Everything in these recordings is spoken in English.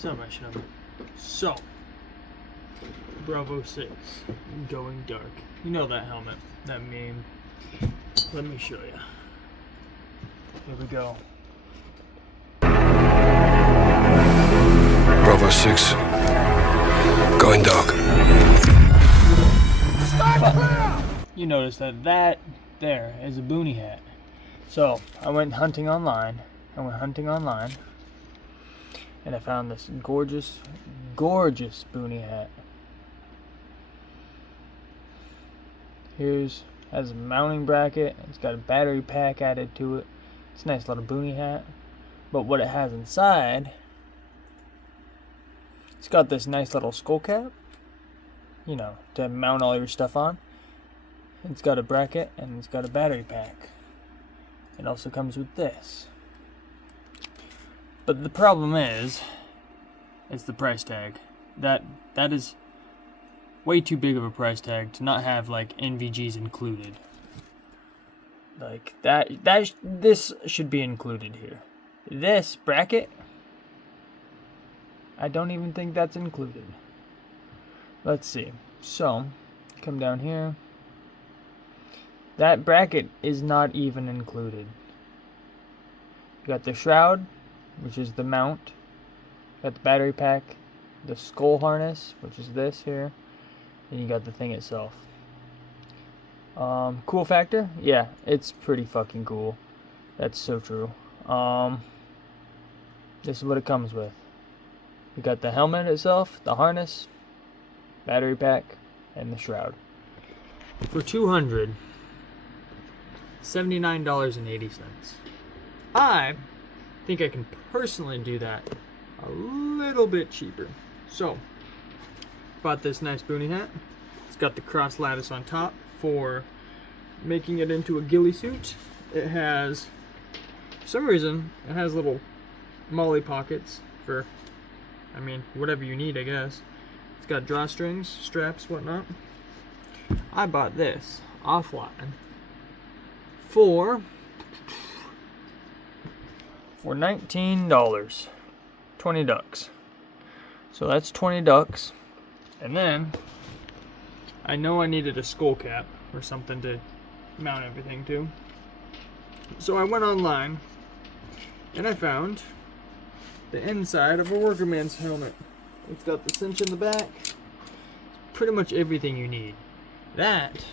Something I should have. So, Bravo 6, going dark. You know that helmet, that meme. Let me show you. Here we go. Bravo 6, going dark. You notice that there is a Boonie hat. So, I went hunting online, and I found this gorgeous Boonie hat. Has a mounting bracket. It's got a battery pack added to it. It's a nice little Boonie hat. But what it has inside, it's got this nice little skull cap, you know, to mount all your stuff on. It's got a bracket and it's got a battery pack. It also comes with this. But the problem is, it's the price tag. That is way too big of a price tag to not have like NVGs included. Like this should be included here. This bracket, I don't even think that's included. Let's see. So, come down here. That bracket is not even included. You got the shroud, which is the mount. You got the battery pack, the skull harness, which is this here, and you got the thing itself. Cool factor? Yeah, it's pretty fucking cool. That's so true. This is what it comes with. You got the helmet itself, the harness, battery pack, and the shroud. For $279.80. I think I can personally do that a little bit cheaper. So, bought this nice Boonie hat. It's got the cross lattice on top for making it into a ghillie suit. It has, for some reason, it has little molly pockets for, I mean, whatever you need, I guess. It's got drawstrings, straps, whatnot. I bought this offline for $19. 20 ducks. So that's 20 ducks. And then I know I needed a skull cap or something to mount everything to. So I went online and I found the inside of a workerman's helmet. It's got the cinch in the back. It's pretty much everything you need. That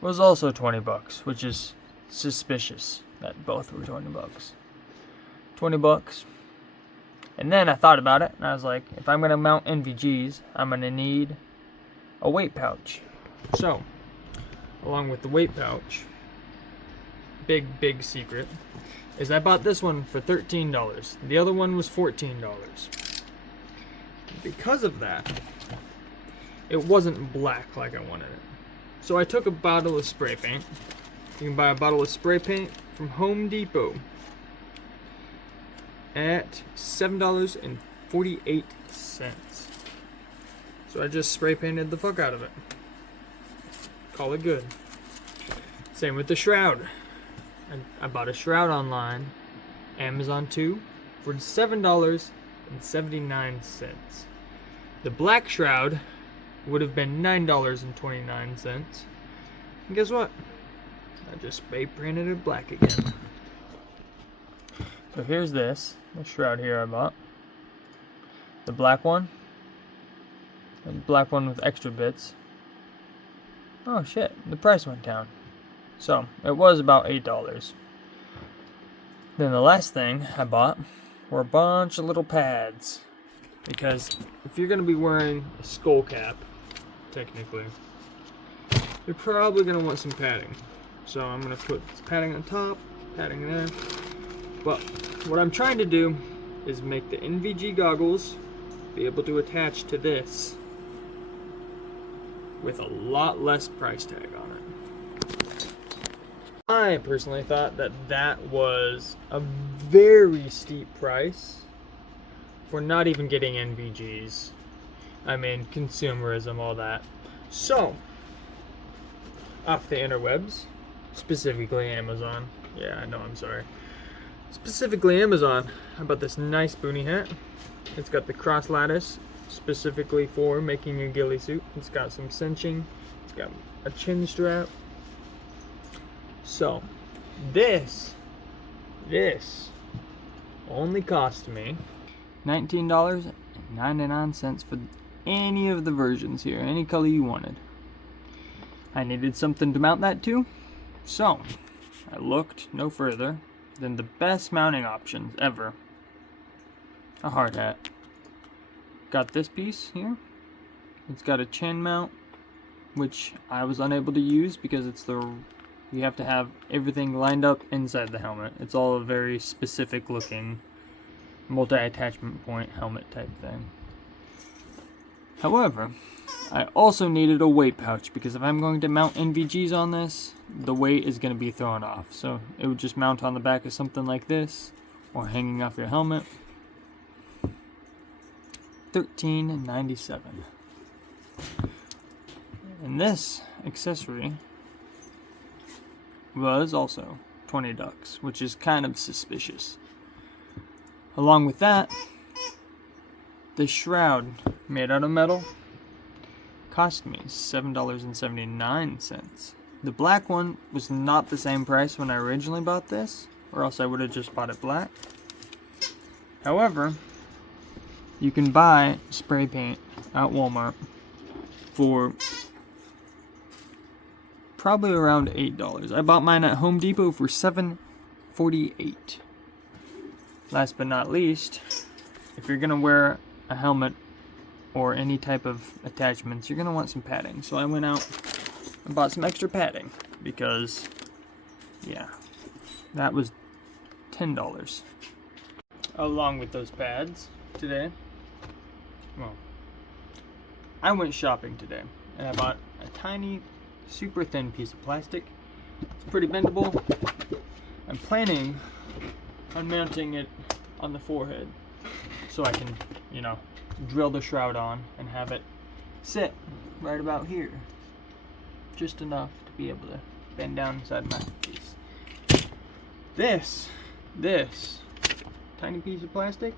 was also 20 bucks, which is suspicious that both were 20 bucks. 20 bucks. And then I thought about it and I was like, if I'm gonna mount NVGs, I'm gonna need a weight pouch. So, along with the weight pouch, big secret is I bought this one for $13. The other one was $14. Because of that, it wasn't black like I wanted it. So I took a bottle of spray paint. You can buy a bottle of spray paint from Home Depot at $7.48. So I just spray painted the fuck out of it. Call it good. Same with the shroud. I bought a shroud online, Amazon too, for $7.79. The black shroud would have been $9.29. And guess what? I just spray painted it black again. So here's the shroud here I bought. The black one. The black one with extra bits. Oh shit, the price went down. So, it was about $8. Then the last thing I bought were a bunch of little pads. Because if you're going to be wearing a skull cap, technically, you're probably going to want some padding. So I'm going to put padding on top, padding there. But what I'm trying to do is make the NVG goggles be able to attach to this with a lot less price tag on it. I personally thought that was a very steep price for not even getting NVGs. I mean, consumerism, all that. So, off the interwebs, specifically Amazon. Yeah, I know, I'm sorry. specifically Amazon. I bought this nice Boonie hat. It's got the cross lattice specifically for making a ghillie suit. It's got some cinching. It's got a chin strap. So this only cost me $19.99 for any of the versions here, any color you wanted. I needed something to mount that to, so I looked no further than the best mounting options ever. A hard hat. Got this piece here. It's got a chin mount, which I was unable to use because you have to have everything lined up inside the helmet. It's all a very specific looking multi-attachment point helmet type thing. However, I also needed a weight pouch because if I'm going to mount NVGs on this, the weight is going to be thrown off. So it would just mount on the back of something like this or hanging off your helmet. $13.97. And this accessory was also 20 ducks, which is kind of suspicious. Along with that, the shroud made out of metal cost me $7.79. The black one was not the same price when I originally bought this, or else I would have just bought it black. However, you can buy spray paint at Walmart for probably around $8. I bought mine at Home Depot for $7.48. Last but not least, if you're gonna wear a helmet or any type of attachments, you're gonna want some padding. So I went out and bought some extra padding because, yeah, that was $10. Along with those pads today, well, I went shopping today and I bought a tiny, super thin piece of plastic. It's pretty bendable. I'm planning on mounting it on the forehead so I can, drill the shroud on and have it sit right about here. Just enough to be able to bend down inside my piece. This tiny piece of plastic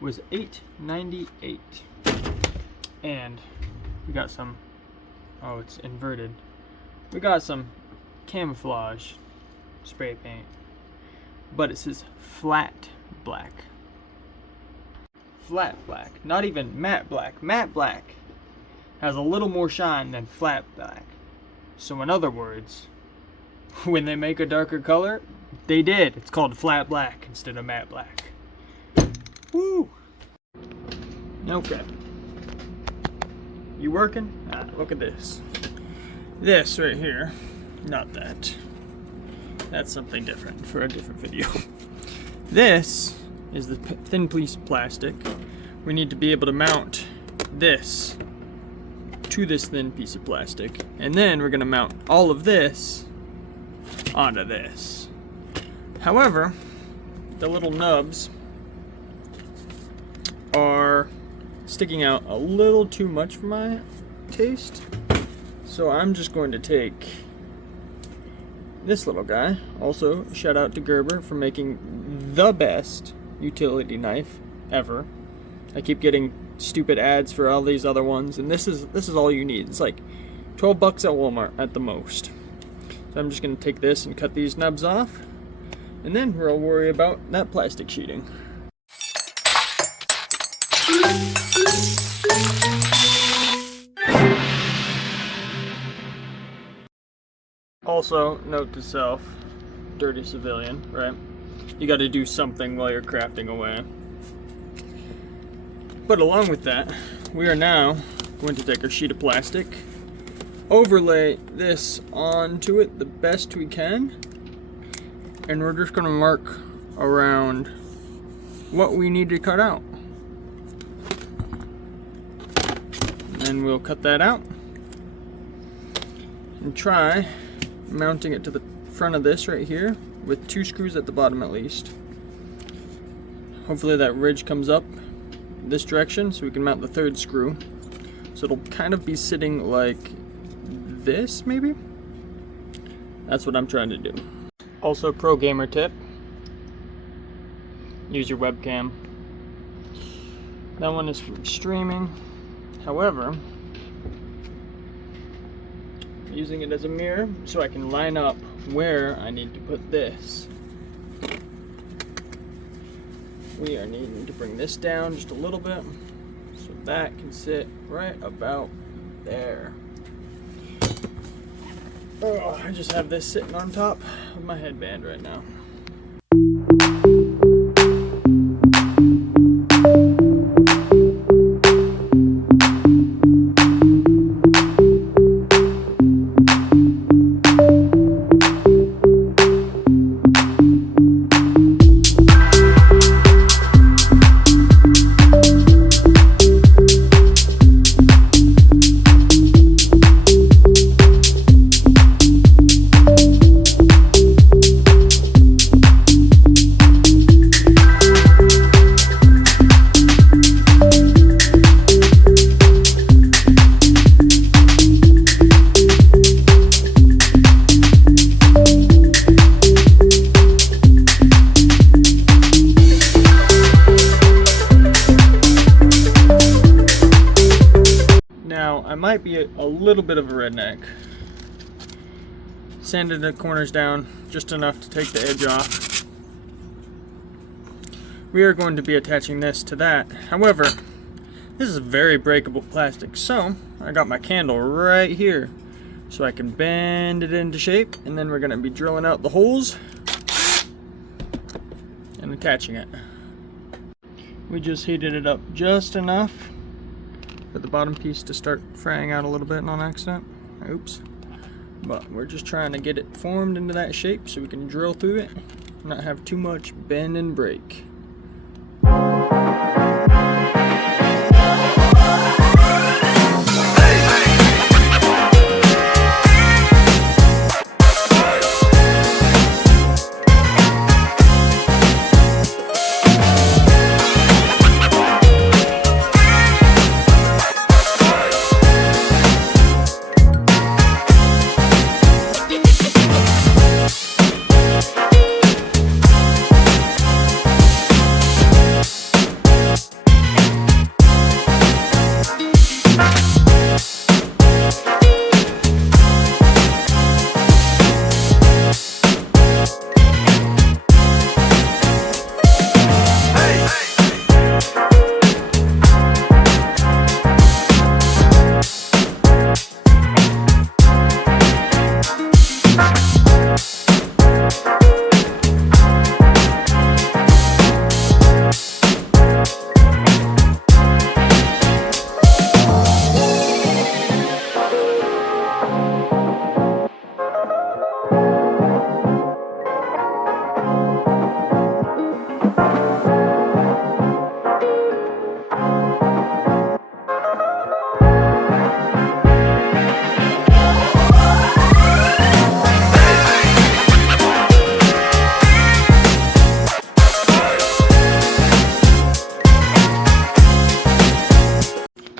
was $8.98. And we got some, oh, it's inverted. We got some camouflage spray paint, but it says flat black. Flat black, not even matte black. Matte black has a little more shine than flat black. So in other words, when they make a darker color, they did. It's called flat black instead of matte black. Woo! Okay. You working? Ah, look at this. This right here, not that. That's something different for a different video. This is the thin piece of plastic. We need to be able to mount this to this thin piece of plastic. And then we're gonna mount all of this onto this. However, the little nubs are sticking out a little too much for my taste. So I'm just going to take this little guy. Also, shout out to Gerber for making the best utility knife ever. I keep getting stupid ads for all these other ones, and this is all you need. It's like 12 bucks at Walmart at the most. So I'm just gonna take this and cut these nubs off, and then we'll worry about that plastic sheeting. Also, note to self, dirty civilian, right? You gotta do something while you're crafting away. But along with that, we are now going to take our sheet of plastic, overlay this onto it the best we can, and we're just gonna mark around what we need to cut out. And we'll cut that out and try mounting it to the front of this right here with 2 screws at the bottom at least. Hopefully that ridge comes up this direction so we can mount the 3rd screw. So it'll kind of be sitting like this, maybe? That's what I'm trying to do. Also, pro gamer tip. use your webcam. That one is for streaming. However, I'm using it as a mirror so I can line up where I need to put this. We are needing to bring this down just a little bit so that can sit right about there. Oh, I just have this sitting on top of my headband right now. Now, I might be a little bit of a redneck. Sanded the corners down just enough to take the edge off. We are going to be attaching this to that. However, this is very breakable plastic, so I got my candle right here so I can bend it into shape, and then we're going to be drilling out the holes and attaching it. We just heated it up just enough for the bottom piece to start fraying out a little bit on accident. Oops. But we're just trying to get it formed into that shape so we can drill through it, not have too much bend and break.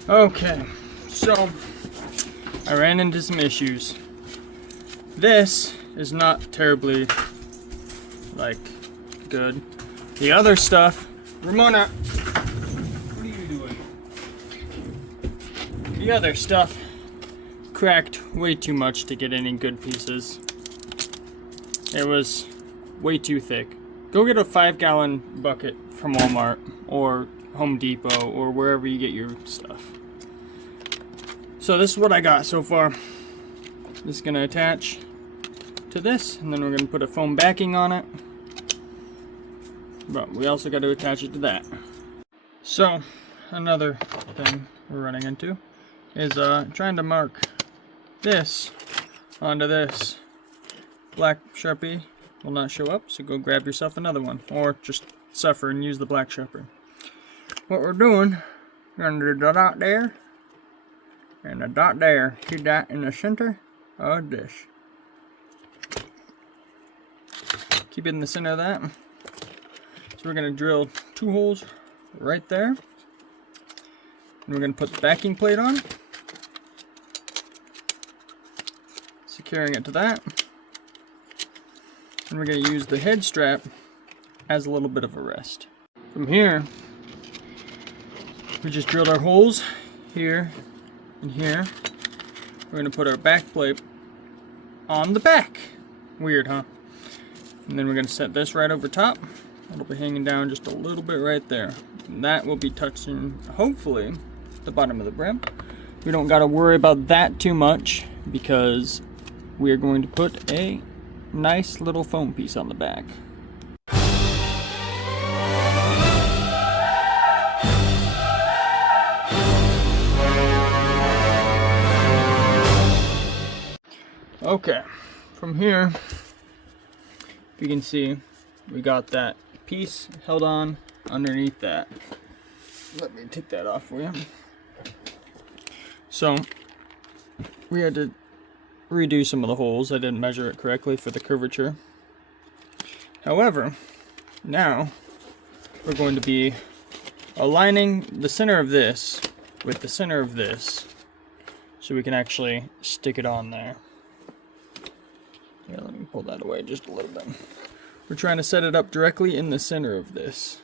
Okay, so I ran into some issues. This is not terribly, good. The other stuff, Ramona, what are you doing? The other stuff cracked way too much to get any good pieces. It was way too thick. Go get a 5-gallon bucket from Walmart or Home Depot or wherever you get your stuff. So this is what I got so far. This is going to attach to this, and then we're going to put a foam backing on it. But we also got to attach it to that. So another thing we're running into is trying to mark this onto this. Black Sharpie will not show up, so go grab yourself another one, or just suffer and use the black Sharpie. What we're doing, we're going to do the dot there and a dot there. See that in the center of this. Keep it in the center of that. So we're going to drill 2 holes right there. And we're going to put the backing plate on, securing it to that. And we're going to use the head strap as a little bit of a rest. from here, we just drilled our holes here and here. We're gonna put our back plate on the back. Weird, huh? And then we're gonna set this right over top. It'll be hanging down just a little bit right there. And that will be touching, hopefully, the bottom of the brim. We don't gotta worry about that too much because we are going to put a nice little foam piece on the back. Okay, from here, if you can see, we got that piece held on underneath that. Let me take that off for you. So, we had to redo some of the holes. I didn't measure it correctly for the curvature. However, now we're going to be aligning the center of this with the center of this so we can actually stick it on there. Yeah, let me pull that away just a little bit. We're trying to set it up directly in the center of this.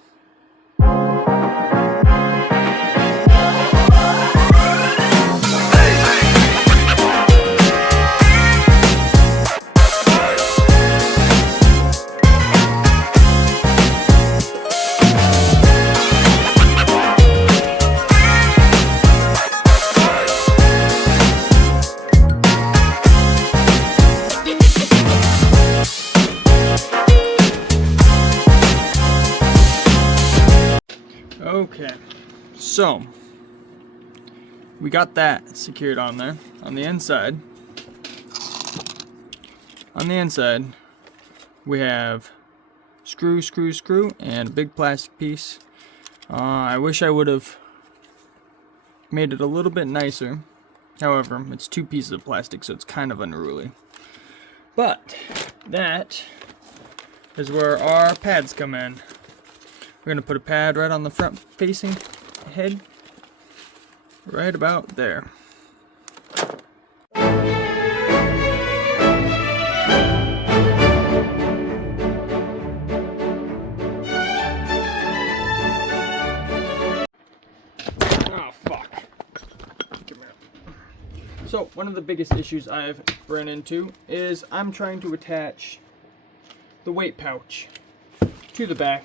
Okay, so we got that secured on there. On the inside, we have screw, and a big plastic piece. I wish I would have made it a little bit nicer. However, it's two pieces of plastic, so it's kind of unruly. But that is where our pads come in. We're going to put a pad right on the front facing head, right about there. Oh, fuck. Come here. So, one of the biggest issues I've run into is I'm trying to attach the weight pouch to the back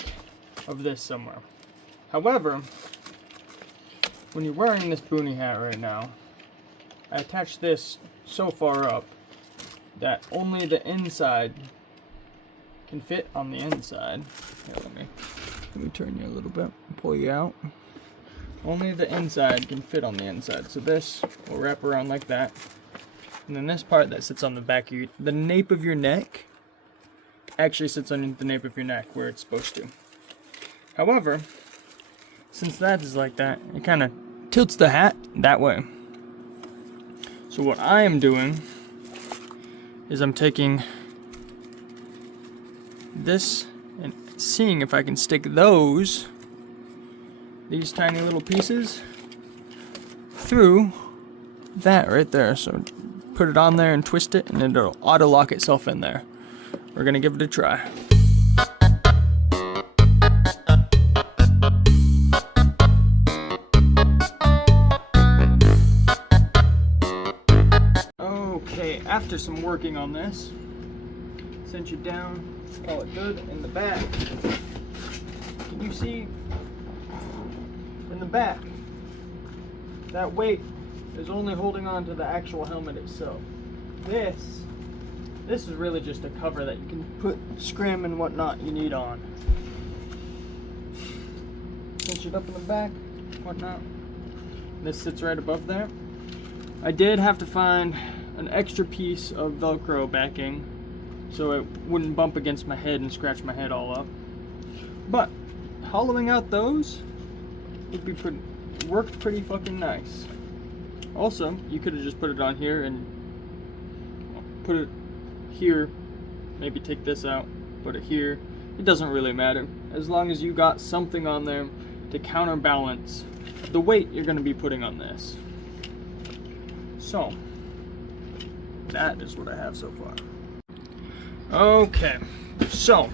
of this somewhere. However, when you're wearing this Boonie hat right now, I attached this so far up that only the inside can fit on the inside. Here, let me turn you a little bit and pull you out. Only the inside can fit on the inside. So this will wrap around like that. And then this part that sits on the back of the nape of your neck actually sits on the nape of your neck where it's supposed to. However, since that is like that, it kind of tilts the hat that way. So what I am doing is I'm taking this and seeing if I can stick these tiny little pieces through that right there. So put it on there and twist it and it'll auto lock itself in there. We're gonna give it a try. After some working on this, cinch it down, call it good. In the back, can you see in the back, that weight is only holding on to the actual helmet itself. This is really just a cover that you can put scrim and whatnot you need on. Cinch it up in the back, whatnot. This sits right above there. I did have to find an extra piece of Velcro backing so it wouldn't bump against my head and scratch my head all up. But hollowing out those would be worked pretty fucking nice. Also, you could have just put it on here and put it here, maybe take this out, put it here. It doesn't really matter as long as you got something on there to counterbalance the weight you're going to be putting on this. So that is what I have so far. Okay, so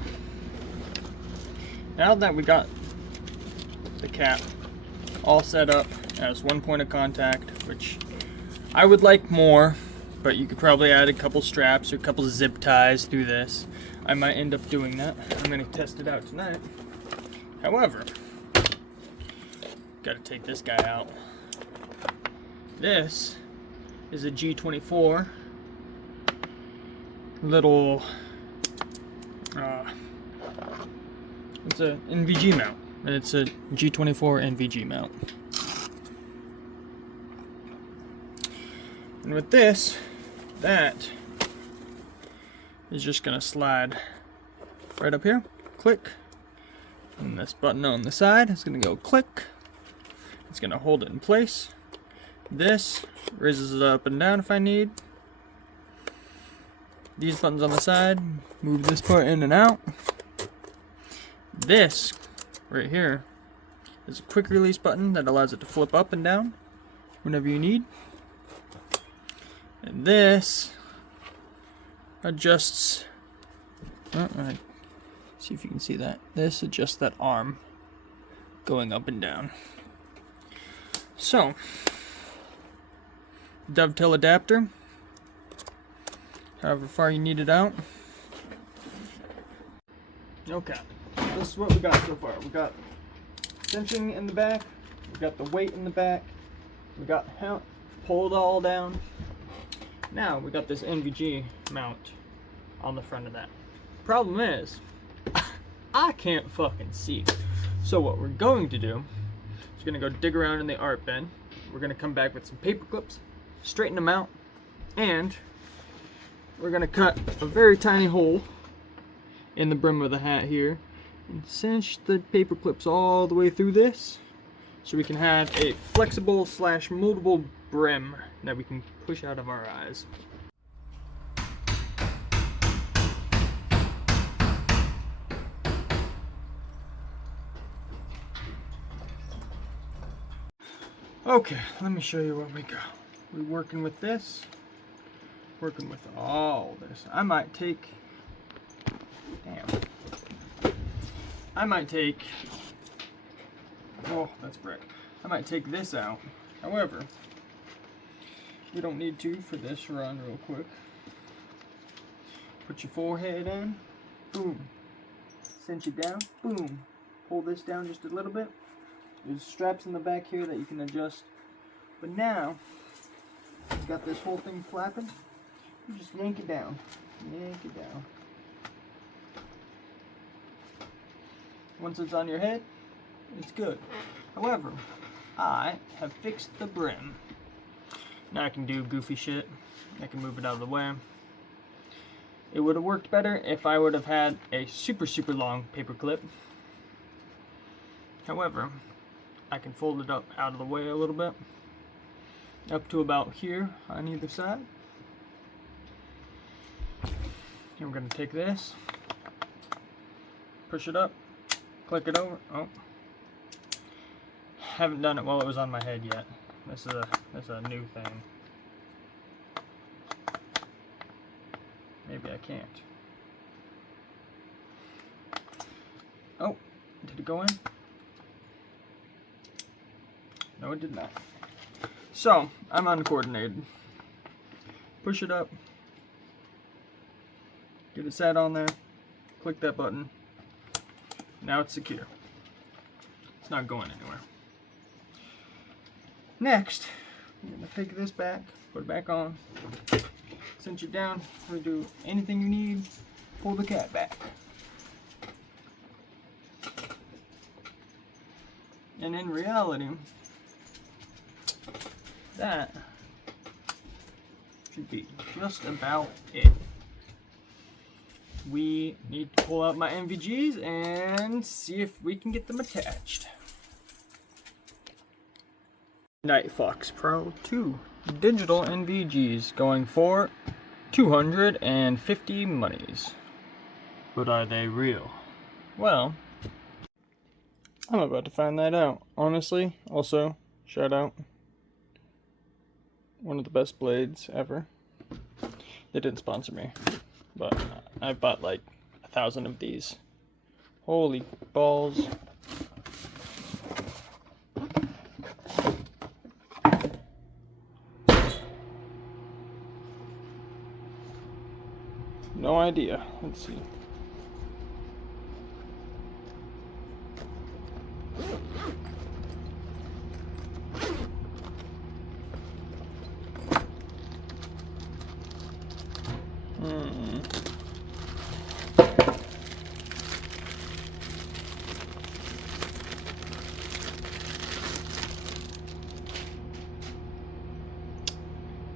now that we got the cap all set up as one point of contact, which I would like more, but you could probably add a couple straps or a couple zip ties through this. I might end up doing that. I'm gonna test it out tonight. However, gotta take this guy out. This is a G24 little, it's a NVG mount, and it's a G24 NVG mount. And with this, that is just gonna slide right up here, click, and this button on the side is gonna go click. It's gonna hold it in place. This raises it up and down if I need. These buttons on the side move this part in and out. This right here is a quick release button that allows it to flip up and down whenever you need. And this adjusts, see if you can see that. This adjusts that arm going up and down. So, dovetail adapter, however far you need it out. Okay, this is what we got so far. We got cinching in the back, we got the weight in the back, we got pulled all down. Now we got this NVG mount on the front of that. Problem is, I can't fucking see. So what we're going to do is gonna go dig around in the art bin. We're gonna come back with some paper clips, straighten them out, and we're gonna cut a very tiny hole in the brim of the hat here and cinch the paper clips all the way through this so we can have a flexible / moldable brim that we can push out of our eyes. Okay, let me show you what we got. We're working with this, working with all this. I might take, oh, that's brick. I might take this out. However, we don't need to for this run real quick. Put your forehead in, boom. Cinch it down, boom. Pull this down just a little bit. There's straps in the back here that you can adjust. But now, you've got this whole thing flapping. You just yank it down. Yank it down. Once it's on your head, it's good. However, I have fixed the brim. Now I can do goofy shit. I can move it out of the way. It would have worked better if I would have had a super long paper clip. However, I can fold it up out of the way a little bit, up to about here on either side. And we're going to take this, push it up, click it over. Oh, haven't done it while it was on my head yet. This is a new thing. Maybe I can't. Oh, did it go in? No, it did not. So, I'm uncoordinated. Push it up. Get it set on there. Click that button. Now it's secure. It's not going anywhere. Next, I'm going to take this back, put it back on, cinch it down, do anything you need, pull the cap back. And in reality, that should be just about it. We need to pull out my NVGs and see if we can get them attached. NightFox Pro 2 digital NVGs going for 250 monies. But are they real? Well, I'm about to find that out. Honestly, also, shout out. One of the best blades ever. They didn't sponsor me, but I bought like 1,000 of these. Holy balls. No idea. Let's see.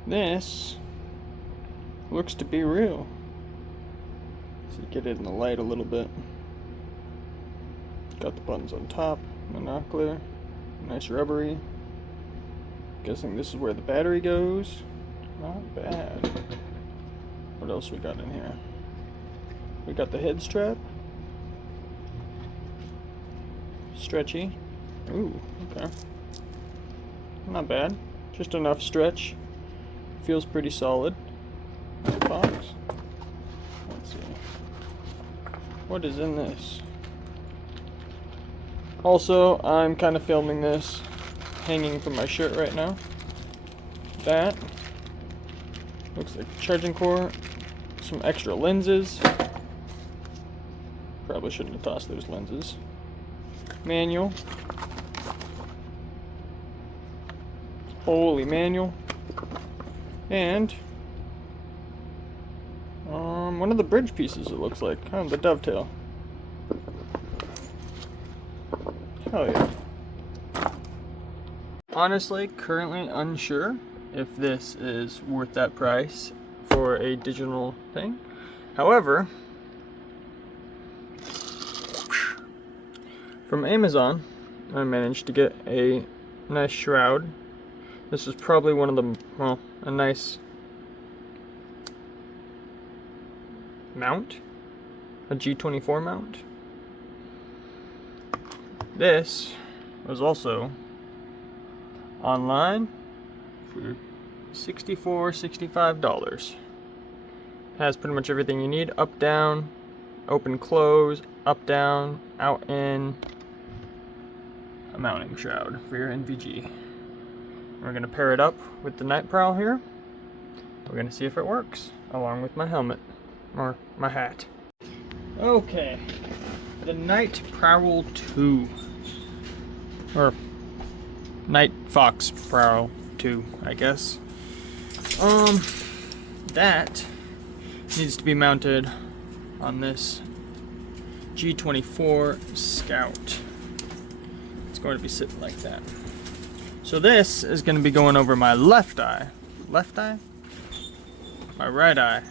This looks to be real. So you get it in the light a little bit. Got the buttons on top, monocular, nice rubbery. Guessing this is where the battery goes. Not bad. What else we got in here? We got the head strap. Stretchy. Ooh, okay. Not bad. Just enough stretch. Feels pretty solid. Box. Let's see. What is in this? Also, I'm kind of filming this hanging from my shirt right now. That looks like charging cord. Some extra lenses. Probably shouldn't have tossed those lenses. Manual. Holy manual. And one of the bridge pieces, it looks like. Kind of the dovetail. Hell yeah. Honestly, currently unsure if this is worth that price for a digital thing. However, from Amazon, I managed to get a nice shroud. This is probably one of the, well, a nice mount, a G24 mount. This was also online for $65. Has pretty much everything you need. Up, down, open, close, up, down, out, in. A mounting shroud for your NVG. We're going to pair it up with the Night Prowl here. We're going to see if it works, along with my helmet, or my hat. Okay, the Night Prowl 2, or NightFox Prowl 2, I guess. That needs to be mounted on this G24 Scout. It's going to be sitting like that. So this is going to be going over my left eye. Left eye? My right eye.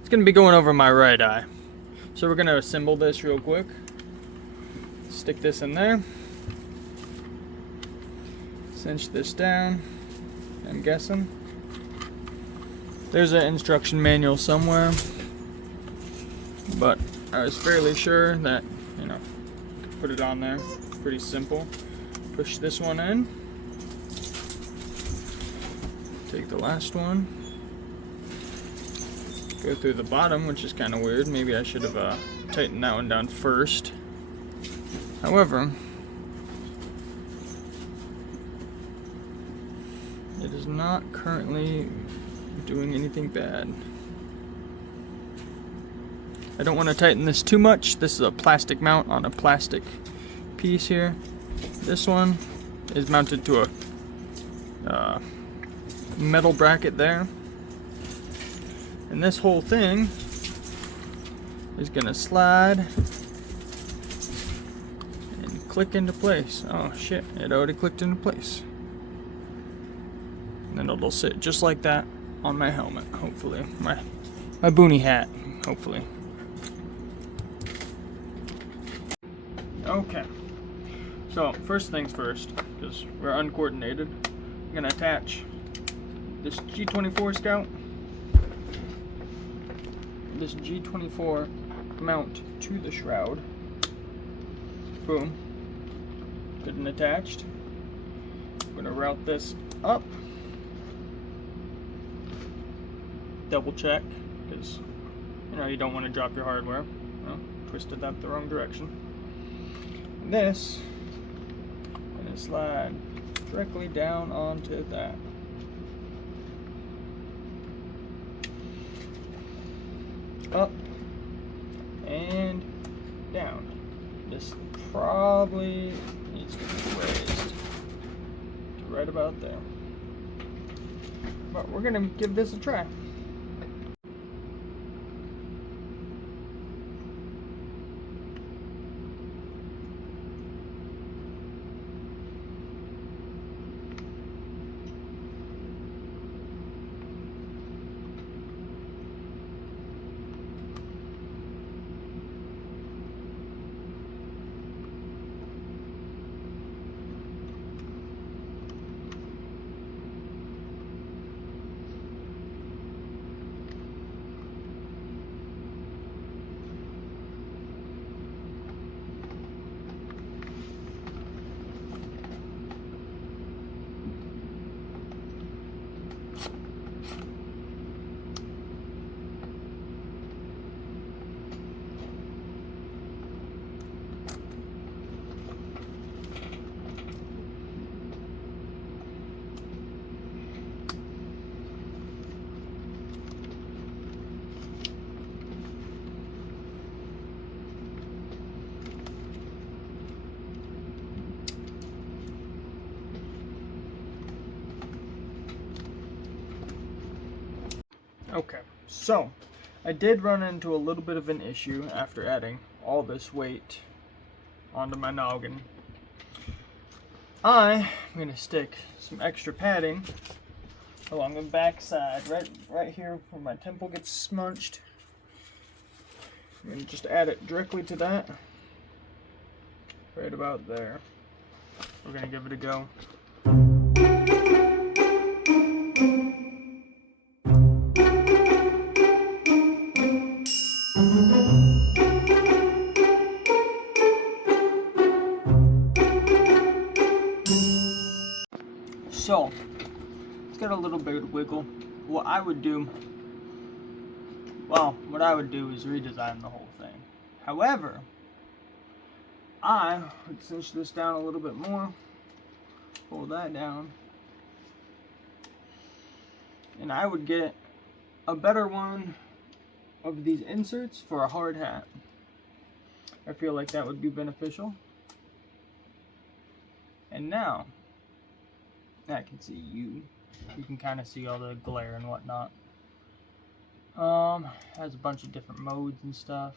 It's going to be going over my right eye. So we're going to assemble this real quick. Stick this in there. Cinch this down, I'm guessing. There's an instruction manual somewhere. But I was fairly sure that, you know, put it on there. Pretty simple. Push this one in. Take the last one. Go through the bottom, which is kind of weird. Maybe I should have tightened that one down first. However, it is not currently doing anything bad. I don't want to tighten this too much. This is a plastic mount on a plastic piece here. This one is mounted to a metal bracket there. And this whole thing is gonna slide and click into place. Oh shit, it already clicked into place. And then it'll sit just like that on my helmet, hopefully. My Boonie hat, hopefully. Okay. So, first things first, because we're uncoordinated, I'm gonna attach this G24 Scout, this G24 mount to the shroud. Boom. Good and attached. I'm gonna route this up. Double check, because you know you don't want to drop your hardware. Well, twisted that the wrong direction. And this I'm gonna slide directly down onto that. up and down. This probably needs to be raised to right about there. But we're gonna give this a try. Okay, so I did run into a little bit of an issue after adding all this weight onto my noggin. I'm going to stick some extra padding along the back side, right here where my temple gets smunched. I'm going to just add it directly to that, right about there. We're going to give it a go. So, it's got a little bit of wiggle. What I would do is redesign the whole thing. However, I would cinch this down a little bit more, pull that down, and I would get a better one of these inserts for a hard hat. I feel like that would be beneficial. And now, I can see you. You can kind of see all the glare and whatnot. Has a bunch of different modes and stuff.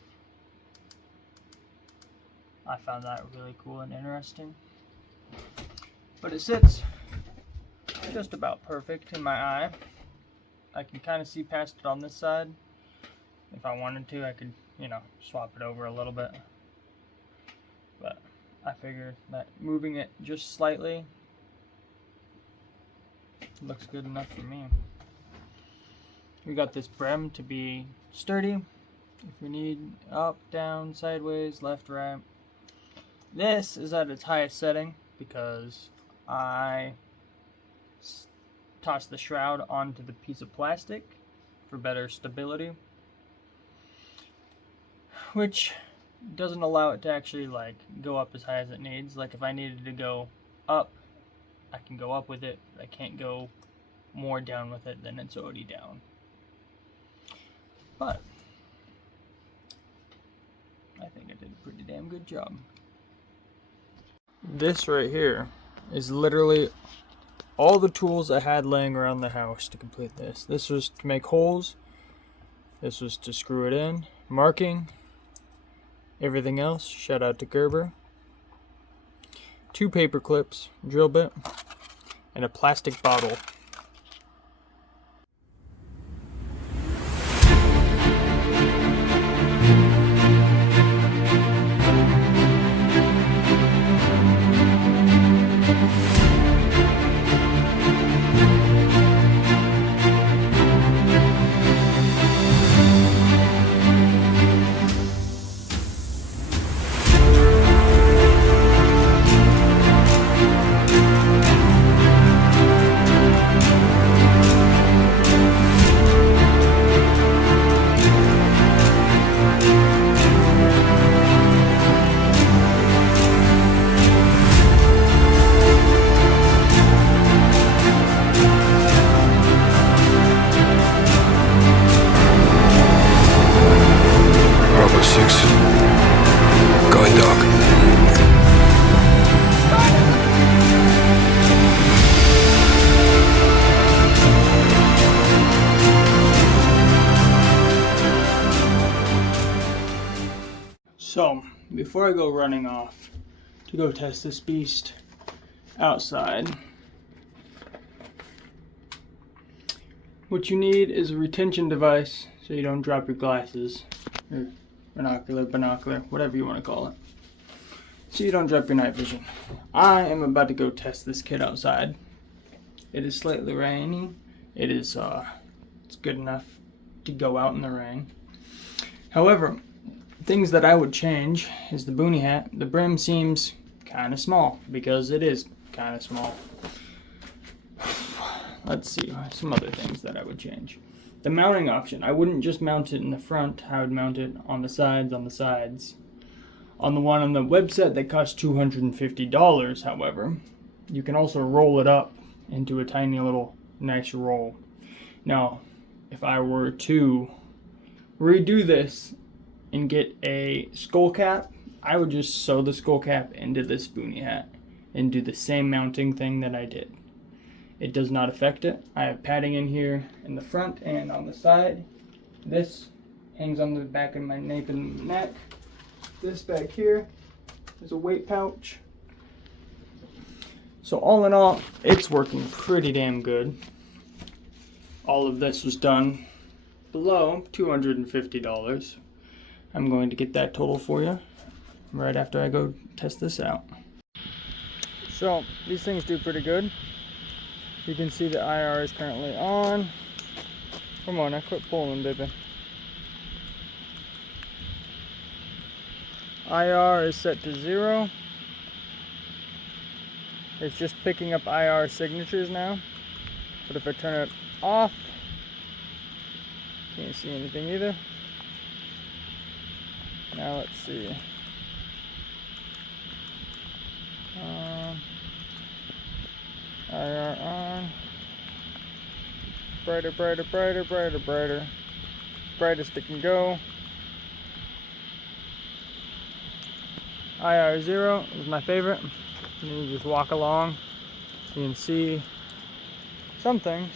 I found that really cool and interesting. But it sits just about perfect in my eye. I can kind of see past it on this side. If I wanted to, I could, swap it over a little bit. But I figured that moving it just slightly looks good enough for me. We got this brim to be sturdy. If we need up, down, sideways, left, right. This is at its highest setting because I tossed the shroud onto the piece of plastic for better stability, which doesn't allow it to actually go up as high as it needs. Like if I needed to go up, I can go up with it, but I can't go more down with it than it's already down. But I think I did a pretty damn good job. This right here is literally all the tools I had laying around the house to complete this. This was to make holes, this was to screw it in, marking, everything else, shout out to Gerber. 2 paper clips, drill bit, and a plastic bottle. So, before I go running off to go test this beast outside, what you need is a retention device so you don't drop your glasses, or binocular, whatever you want to call it, so you don't drop your night vision. I am about to go test this kid outside. It is slightly rainy. It is it's good enough to go out in the rain. However, things that I would change is the Boonie hat. The brim seems kind of small because it is kind of small. Let's see, some other things that I would change. The mounting option, I wouldn't just mount it in the front, I would mount it on the sides. On the one on the website that costs $250, however, you can also roll it up into a tiny little nice roll. Now, if I were to redo this and get a skull cap, I would just sew the skull cap into this Boonie hat and do the same mounting thing that I did. It does not affect it. I have padding in here in the front and on the side. This hangs on the back of my nape and neck. This back here is a weight pouch. So all in all, it's working pretty damn good. All of this was done below $250. I'm going to get that total for you right after I go test this out. So these things do pretty good. You can see the IR is currently on. Come on, I quit pulling, baby. IR is set to 0. It's just picking up IR signatures now. But if I turn it off, can't see anything either. Now let's see. IR on. Brighter, brighter, brighter, brighter, brighter. Brightest it can go. IR 0 is my favorite. And you just walk along. You can see some things.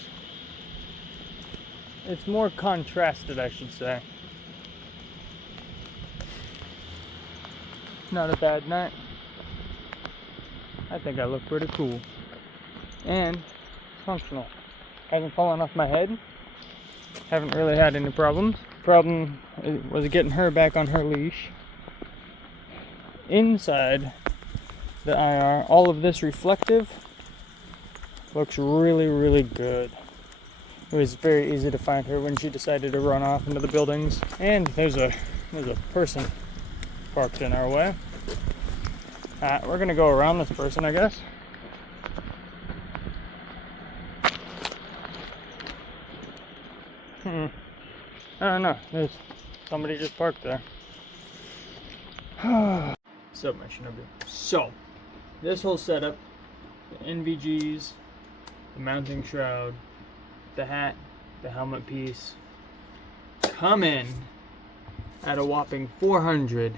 It's more contrasted, I should say. Not a bad night. I think I look pretty cool. And functional. Hasn't fallen off my head. Haven't really had any problems. Problem was getting her back on her leash. Inside the IR, all of this reflective looks really, really good. It was very easy to find her when she decided to run off into the buildings. And there's a person parked in our way. We're gonna go around this person, I guess. I don't know. There's somebody just parked there. What's up, my shinobi? So, this whole setup, the NVGs, the mounting shroud, the hat, the helmet piece, come in at a whopping $490.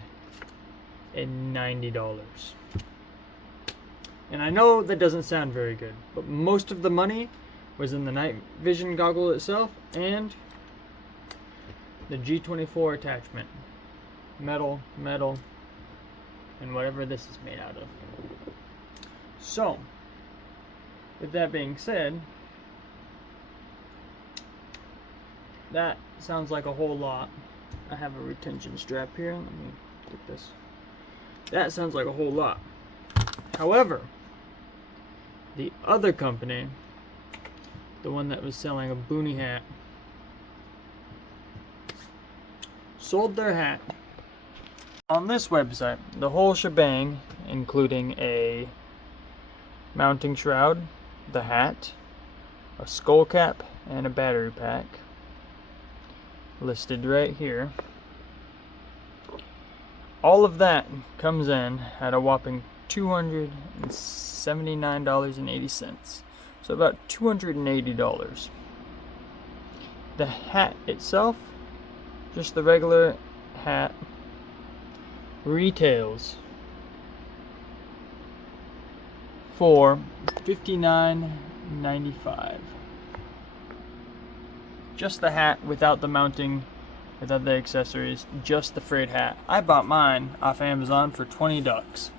And I know that doesn't sound very good, but most of the money was in the night vision goggle itself and the G24 attachment. Metal, and whatever this is made out of. So, with that being said, that sounds like a whole lot. I have a retention strap here. Let me get this. That sounds like a whole lot. However, the other company, the one that was selling a Boonie hat, sold their hat on this website, the whole shebang, including a mounting shroud, the hat, a skull cap, and a battery pack, listed right here. All of that comes in at a whopping $279.80, so about $280. The hat itself, just the regular hat, retails for $59.95. Just the hat without the mounting without the accessories, just the frayed hat. I bought mine off Amazon for 20 bucks.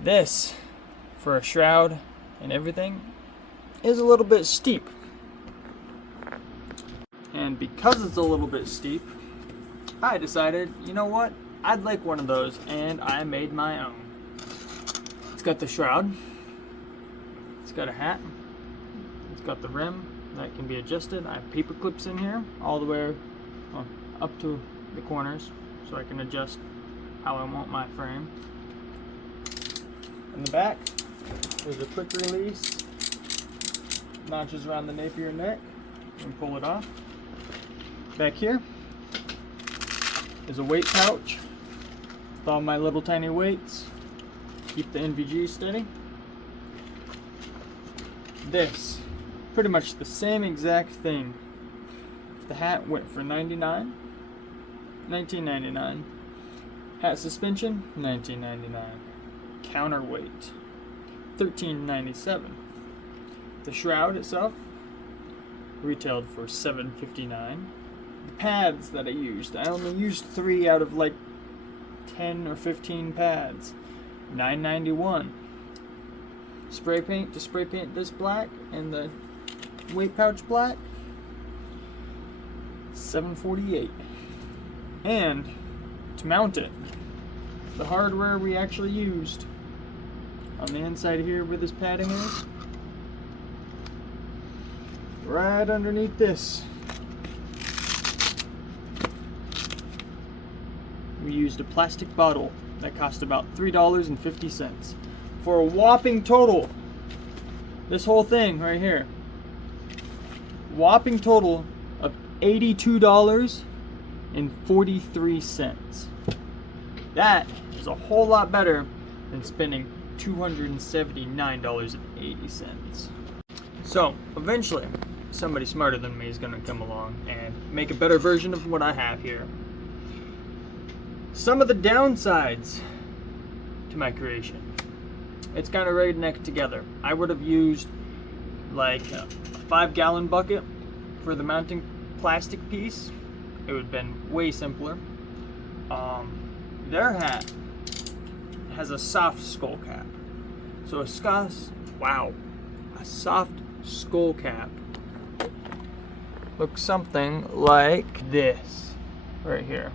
This, for a shroud and everything, is a little bit steep. And because it's a little bit steep, I decided, you know what? I'd like one of those, and I made my own. It's got the shroud. It's got a hat. It's got the rim that can be adjusted. I have paper clips in here all the way up to the corners, so I can adjust how I want my frame. In the back, there's a quick release. Notches around the nape of your neck. You can pull it off. Back here is a weight pouch with all my little tiny weights. Keep the NVG steady. This, pretty much the same exact thing. The hat went for $19.99. Hat suspension, $19.99. Counterweight, $13.97. The shroud itself retailed for $7.59. The pads that I used, I only used 3 out of like 10 or 15 pads. $9.91. Spray paint to spray paint this black and the weight pouch black, $7.48. And to mount it, the hardware we actually used on the inside here where this padding is, right underneath this, we used a plastic bottle that cost about $3.50 for a whopping total, this whole thing right here, whopping total of $82.43. That is a whole lot better than spending $279.80. So eventually somebody smarter than me is going to come along and make a better version of what I have here. Some of the downsides to my creation. It's kind of redneck together. I would have used like a 5-gallon bucket for the mounting plastic piece. It would have been way simpler. Their hat has a soft skull cap. So a soft skull cap looks something like this right here.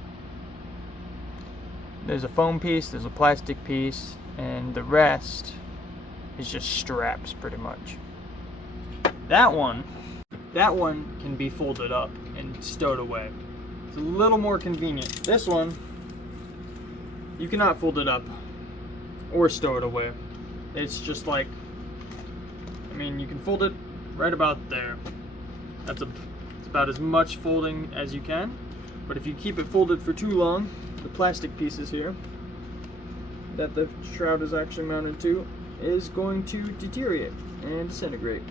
There's a foam piece, there's a plastic piece, and the rest is just straps pretty much. That one can be folded up and stowed away. It's a little more convenient. This one, you cannot fold it up or stow it away. It's just like, I mean, you can fold it right about there. It's about as much folding as you can. But if you keep it folded for too long, the plastic pieces here that the shroud is actually mounted to is going to deteriorate and disintegrate.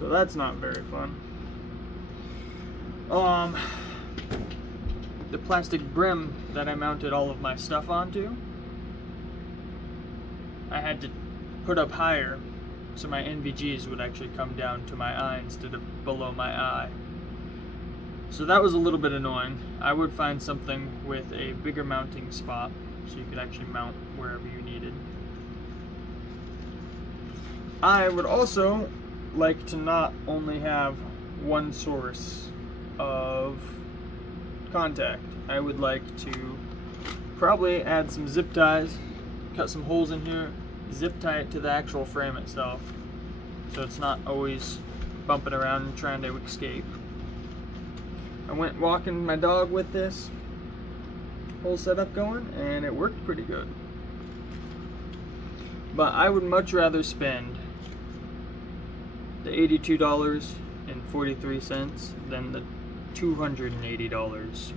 So that's not very fun. The plastic brim that I mounted all of my stuff onto, I had to put up higher so my NVGs would actually come down to my eye instead of below my eye. So that was a little bit annoying. I would find something with a bigger mounting spot so you could actually mount wherever you needed. I would also like to not only have one source of contact. I would like to probably add some zip ties, cut some holes in here, zip tie it to the actual frame itself so it's not always bumping around and trying to escape. I went walking my dog with this whole setup going and it worked pretty good. But I would much rather spend the $82.43 than the $280.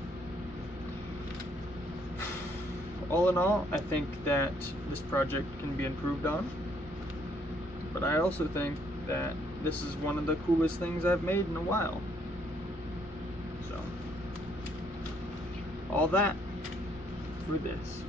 All in all, I think that this project can be improved on, but I also think that this is one of the coolest things I've made in a while. So, all that for this.